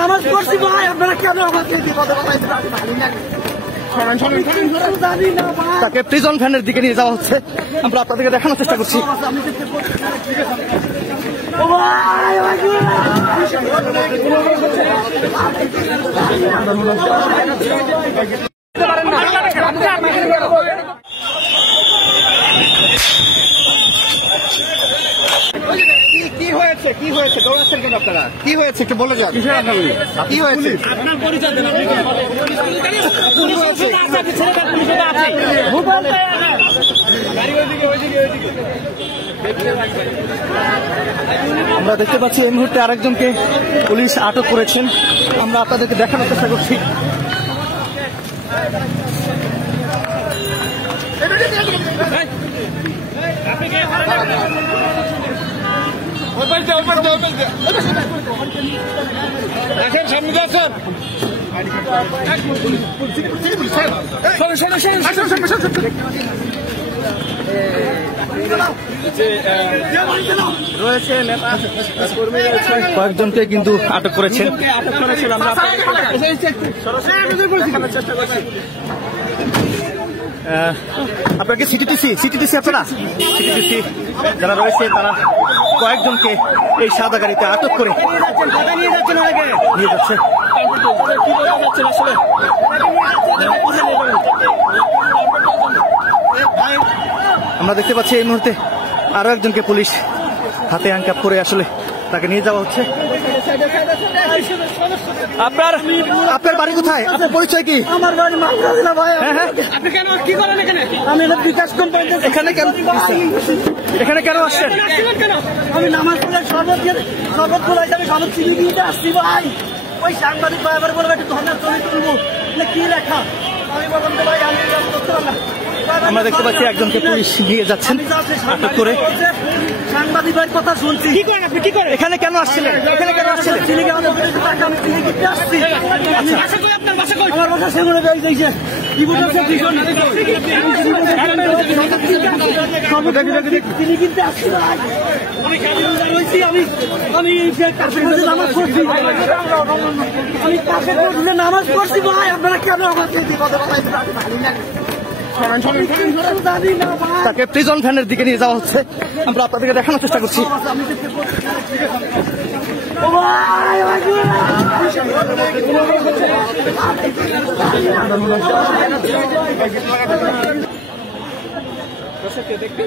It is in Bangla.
নামাজ পড়ছি ভাই, আপনারা কেন আমাকে তাকে প্রিজন ভ্যানের দিকে নিয়ে যাওয়া হচ্ছে, আমরা আপনাদেরকে দেখানোর চেষ্টা করছি। কি হয়েছে, কি হয়েছে, দৌড়াচ্ছেন কেন আপনারা? কি হয়েছে একটু বলে যান, কি হয়েছে? আপনার পরিচয় দেন। আমরা দেখতে পাচ্ছি এই মুহূর্তে আরেকজনকে পুলিশ আটক করেছেন, আমরা আপনাদেরকে দেখানোর চেষ্টা করছি। রয়েছে নেতা কর্মী রয়েছে, কয়েকজনকে কিন্তু আটক করেছেন। আপনার কি সিটিটিসি আপনারা সিটিটিসি যারা রয়েছে তারা কয়েকজনকে এই সাদা গাড়িতে আটক করে নিয়ে যাচ্ছে। আমরা দেখতে পাচ্ছি এই মুহূর্তে আরো একজনকে পুলিশ হাতে হ্যান্ডকাপ করে আসলে তাকে নিয়ে যাওয়া হচ্ছে। আপনার বাড়ি কোথায়? আপনার পরিচয় কি? আমার বাড়ি মালদা ভাই। হ্যাঁ, আপনি কেন কি করেন এখানে? আমি বিকাশ কোম্পানিতে। এখানে কেন আসছেন? আমি নামাজ পড়ে শরবত বলাইতে আমি শরবত চিনি দিতে আসছি ভাই। ওই সাংবাদিক ভাই আবার বলবে একটু ধর্মের ছবি তুলবো, কি লেখা? আমি বললাম তো ভাই আমি করতে পারলাম। আমরা দেখতে পাচ্ছি একজনকে পুলিশ নিয়ে যাচ্ছেন আটক করে। সাংবাদিক ভাইয়ের কথা শুনছি। কি করেন আপনি, কি করেন? এখানে কেন আসছিলেন? চিনি কেন আমি চিনি কিনতে আসছি। আমার বাসা সেগুলো বেরিয়ে যাইছে। কি বলছে ভীষণ চিনি কিনতে আসছি ভাই। আমি নামাজ পড়ছি, আমি কাছে পড়লে নামাজ পড়ছি ভাই, আপনারা কেন আমাকে তাকে প্রিজন ভ্যানের দিকে নিয়ে যাওয়া হচ্ছে, আমরা আপনাদেরকে দেখানোর চেষ্টা করছি। দেখতে